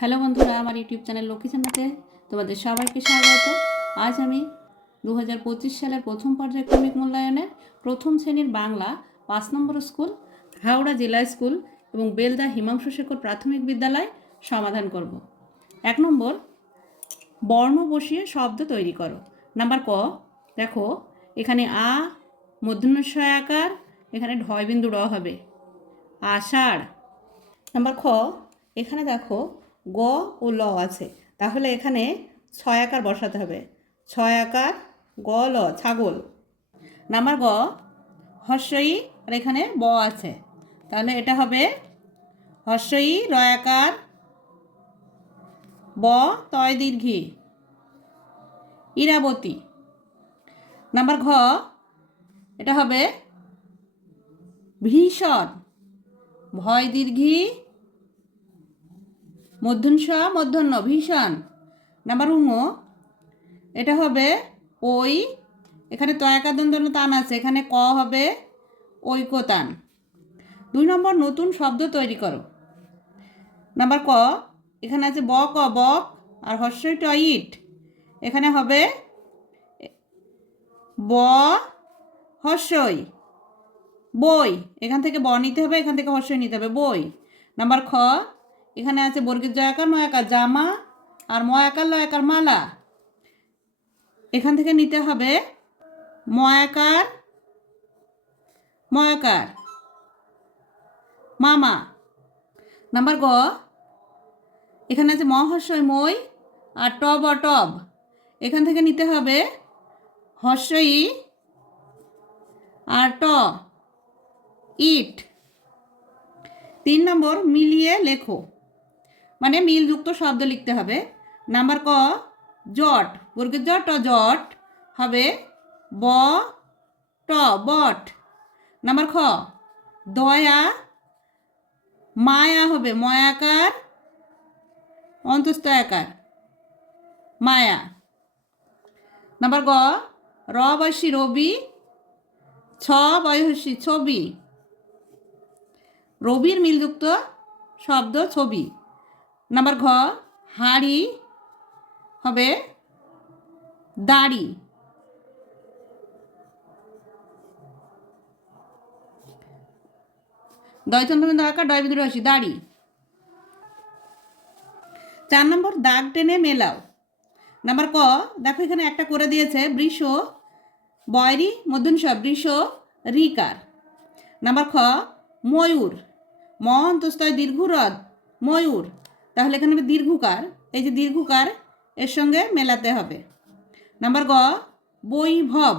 Hello বন্ধুরা, আমার YouTube channel Lakshmi চ্যানেলে তোমাদের সবাইকে স্বাগত। আজ আমি দু হাজার পঁচিশ সালের প্রথম পর্যায়ক্রমিক মূল্যায়নের প্রথম শ্রেণির বাংলা পাঁচ নম্বর স্কুল, হাওড়া জেলা স্কুল এবং বেলদা হিমাংশু শেখর প্রাথমিক বিদ্যালয় সমাধান করব। এক নম্বর, বর্ণ বসিয়ে শব্দ তৈরি করো। নাম্বার ক, দেখো, এখানে আ মধ্যন্বয় আকার, এখানে ঢয় বিন্দু র হবে। আষাঢ়। নাম্বার খ, এখানে দেখো গ ও ল আছে। তাহলে এখানে ছয় আকার বসাতে হবে। ছয় আকার, গ, ল, ছাগল। নাম্বার গ, হর্ষই, আর এখানে ব আছে। তাহলে এটা হবে হর্ষই রয়াকার ব, তয় দীর্ঘি, ইরাবতী। নাম্বার ঘ, এটা হবে ভীষণ, ভয় দীর্ঘি মধ্যনস মধ্যন্ন ভীষণ নাম্বার উঙ এটা হবে ওই। এখানে তয়াকাদন্দন তান আছে। এখানে ক হবে ঐকতান। দুই নম্বর, নতুন শব্দ তৈরি করো। নাম্বার ক। এখানে আছে ব, ক, বক আর হর্ষই টইট এখানে হবে ব হর্ষই বই। এখান থেকে ব নিতে হবে, এখান থেকে হর্ষই নিতে হবে। বই। নাম্বার খ। এখানে আছে বর্গের জয়াকার নয়াকার জামা আর ময়াকার, লয়াকার মালা। এখান থেকে নিতে হবে ময়াকার ময়াকার। মামা, নাম্বার গ। এখানে আছে মহর্ষয় মই আর টব টব। এখান থেকে নিতে হবে হর্ষই আর ট, ইট। তিন নম্বর মিলিয়ে লেখো। মানে মিলযুক্ত শব্দ লিখতে হবে। নাম্বার ক, জট। বর্গের জট জট হবে ব, ট, বট। নাম্বার খ, দয়া, মায়া হবে ময়াকার অন্তস্থ আকার মায়া। নাম্বার গ র বয়সী রবি, ছ, বয়সী ছবি। রবির মিলযুক্ত শব্দ ছবি। নাম্বার ঘ, হাড়ি হবে দাড়ি। দয়চন্দ্রবিন্দু আকার ডয় বিন্দু রসি দাড়ি। চার নম্বর, দাগ টেনে মেলাও। নাম্বার ক, দেখো এখানে একটা করে দিয়েছে, বৃষ, বয়রি মধ্যনস বৃষ, রিকার। নাম্বার খ, ময়ূর ম অন্তস্তয় দীর্ঘরদ ময়ূর। তাহলে এখানে হবে দীর্ঘকার। এই যে দীর্ঘকার, এর সঙ্গে মেলাতে হবে। নাম্বার গ, বৈভব।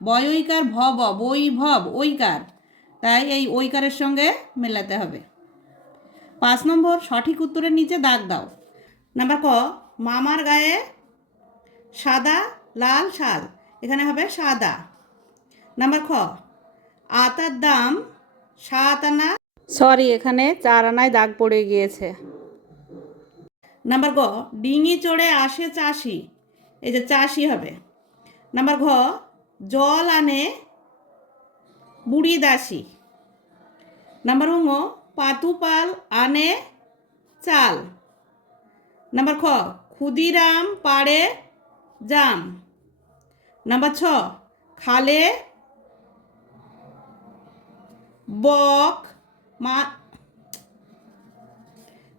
বয়ৈকার ভব, বৈভব, ঐকার। তাই এই ঐকারের সঙ্গে মেলাতে হবে। পাঁচ নম্বর, সঠিক উত্তরের নিচে দাগ দাও। নাম্বার ক, মামার গায়ে সাদা লাল শাল। এখানে হবে সাদা। নাম্বার খ, আতার দাম সাত আনা। সরি এখানে চার আনায় দাগ পড়ে গিয়েছে। নাম্বার গ, ডিঙি চড়ে আসে চাষি। এই যে চাষি হবে। নাম্বার ঘ, জল আনে বুড়ি দাসী। নাম্বার উঙ পাতুপাল আনে চাল। নাম্বার খ, ক্ষুদিরাম পাড়ে জাম। নাম্বার ছ, খালে বক মা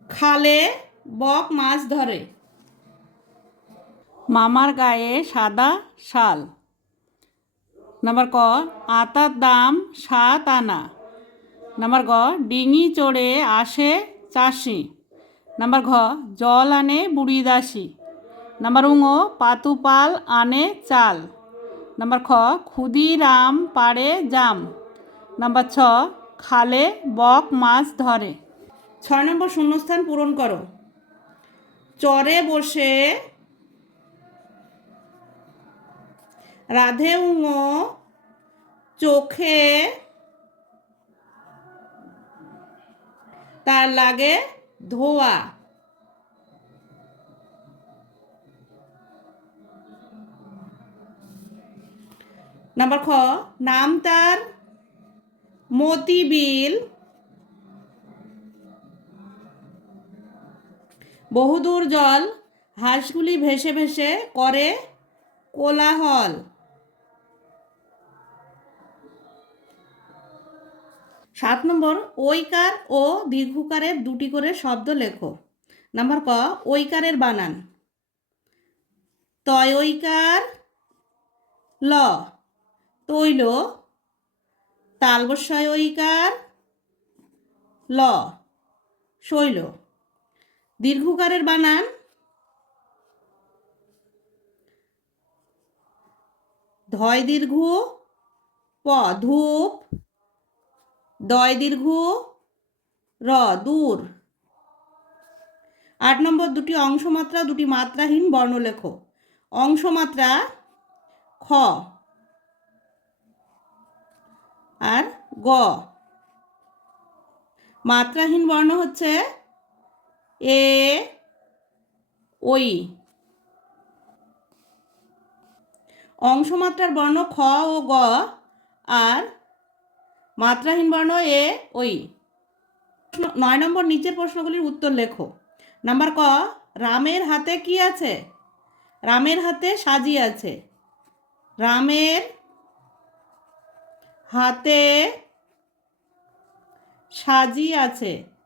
খালে বক মাছ ধরে। মামার গায়ে সাদা শাল। নাম্বার ক আতার দাম সাত আনা। নাম্বার গ ডিঙি চড়ে আসে চাষি। নাম্বার ঘ জল আনে বুড়ি দাসি। নাম্বার উঙ পাতুপাল আনে চাল। নাম্বার খ ক্ষুদিরাম পাড়ে জাম। নাম্বার ছ খালে বক মাছ ধরে। ছয় নম্বর শূন্যস্থান পূরণ করো। চরে বসে রাধে উঙ চোখে তার লাগে ধোয়া। নাম্বার খ নাম তার মতিবিল বহুদূর জল হাঁসগুলি ভেসে ভেসে করে কোলাহল। সাত নম্বর, ঐকার ও দীর্ঘকারের দুটি করে শব্দ লেখো। নাম্বার ক, ঐকারের বানান। তয়ৈকার ল। তৈল। তালবস্বয় ঐকার, ল। শৈল। দীর্ঘকারের বানান। ধয় দীর্ঘ, প ধূপ, দয় দীর্ঘ, র দূর। আট নম্বর, দুটি অংশমাত্রা, দুটি মাত্রাহীন বর্ণ লেখো অংশমাত্রা, খ। আর গ। মাত্রাহীন বর্ণ হচ্ছে এ, ওই। অংশমাত্রার বর্ণ খ ও গ, আর মাত্রাহীন বর্ণ এ, ওই। নয় নম্বর নিচের প্রশ্নগুলির উত্তর লেখো। নাম্বার ক, রামের হাতে কি আছে? রামের হাতে সাজি আছে। রামের হাতে সাজি আছে।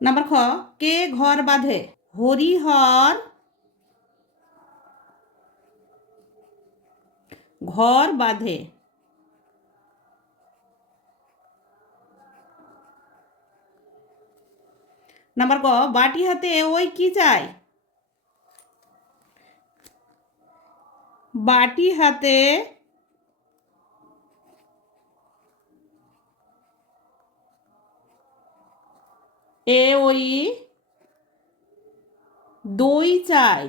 নাম্বার খ, কে ঘর বাঁধে? হরিহর ঘর বাঁধে। নাম্বার ক, বাটি হাতে ওই কি চাই বাটি হাতে এ ওই দই চাই